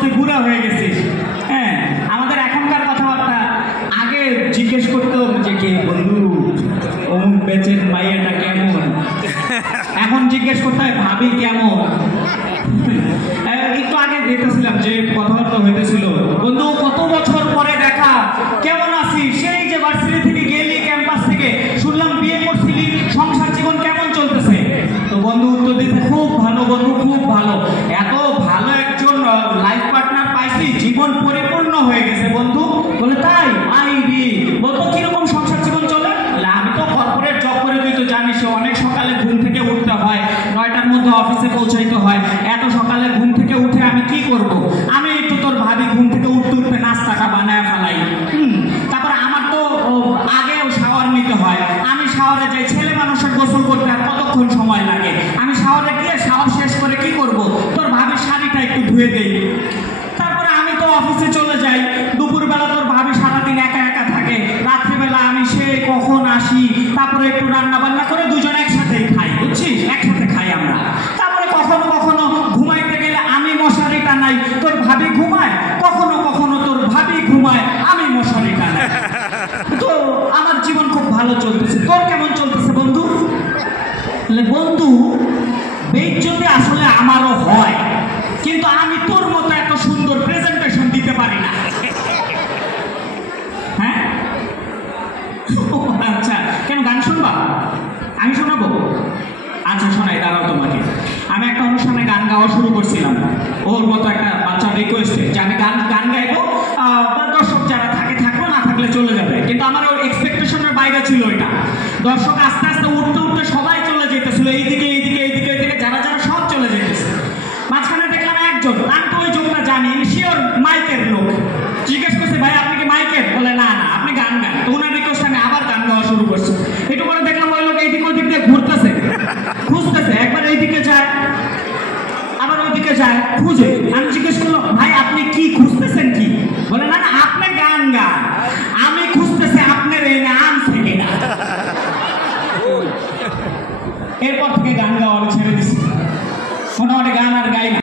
তুই বুড়া হয়ে গেছিস। হ্যাঁ, আমাদের এখনকার কথাবার্তা আগে জিজ্ঞেস করতো যে কে বন্ধু অমুক বেচের মাইয়াটা কেমন, এখন জিজ্ঞেস করতে হয় ভাবি কেমন। একটু আগে দেখতেছিলাম যে কথাবার্তা হইতেছিল, বন্ধু কত বছর পরে দেখা, কেমন আছিস? সেই যে ভার্সিটি থেকে গেলি, ক্যাম্পাস থেকে শুনলাম বিয়ে করছিলি, সংসার জীবন কেমন চলতেছে? তো বন্ধু উত্তর দিতে, খুব ভালো বন্ধু, খুব ভালো, এত ভালো একজন লাইফ পার্টনার পাইছি, জীবন পরিপূর্ণ হয়ে গেছে বন্ধু। বলে তাই? আই রে, বলতো কিরকম সংসার জীবন চলে? আমি তো কর্পোরেট জব করে, তুই তো জানিস অনেক সকালে ঘুম থেকে উঠতে হয়, 9টার মধ্যে অফিসে পৌঁছাইতে হয়। এত সকালে ঘুম থেকে উঠে আমি কি করব? আমি একটু তোর ভাবি ঘুম থেকে উঠতে উঠতে নাস্তাটা বানায় ফেলাই। তারপরে আমার তো আগেও শাওয়ার নিতে হয়, আমি শাওয়ারে যাই, ছেলে মানুষের গোসল করতে আর কতক্ষণ সময় লাগে? আমি শাওয়ারে গিয়ে শাওয়ার শেষ করে কি করব? তোর ভাবির শাড়িটা একটু ধুয়ে দেই। তারপরে আমি তো অফিসে চলে যাই, দুপুরবেলা তোর ভাবি সারাদিন একা একা থাকে, রাত্রিবেলা আমি সে কখন আসি, তারপরে একটু রান্না বান্না করে দুজন একসাথেই খাই, বুঝছিস? একসাথে খাই আমরা। তারপরে কখনো কখনো ঘুমাইতে গেলে আমি মশারি টানাই, তোর ভাবি ঘুমায়, কখনো কখনো তোর ভাবি ঘুমায়, আমি মশারি টানাই। তো আমার জীবন খুব ভালো চলতেছে। তোর কেমন চলতেছে বন্ধু? বন্ধু, বেইজ্জতি আসলে আমারও হয়, কিন্তু আমি তোর মতো এত সুন্দর প্রেজেন্টেশন দিতে পারি না। হ্যাঁ, আচ্ছা, কেন গান শুনবা? আমি শোনাবো? আচ্ছা শোনাই, দাঁড়াও তোমাকে। আমি একটা অনুষ্ঠানে গান গাওয়া শুরু করছিলাম, ওর মতো একটা বাচ্চার রিকোয়েস্টে যে আমি গান গাইবো, দর্শক যারা থাকে থাকবো, না থাকলে চলে যাবে। কিন্তু আমার ওর এক্সপেকটেশনের বাইরে ছিল এটা। দর্শক আস্তে আস্তে উঠতে উঠতে সবাই চলে যেতেছিল, এইদিকে এইদিকে এইদিকে এইদিকে, যারা যারা সব চলে যেতেছে। মাঝখানে দেখলাম একজন, আমি তো ওই যোগটা জানি, শিওর মাইকের লোক। জিজ্ঞেস করছে, ভাই আপনি কি মাইকের? বলে না না, আপনি গান গান। তো ওনার রিকোয়েস্ট আমি আবার গান গাওয়া শুরু করছি। একটু করে দেখলাম ওই লোক এইদিকে ওইদিক দিয়ে ঘুরতেছে, খুঁজতেছে, একবার এইদিকে যায় আবার ওইদিকে যায়, খুঁজে। আমি জিজ্ঞেস করলাম, ভাই আপনি কি খুঁজতেছেন কি? বলে না না,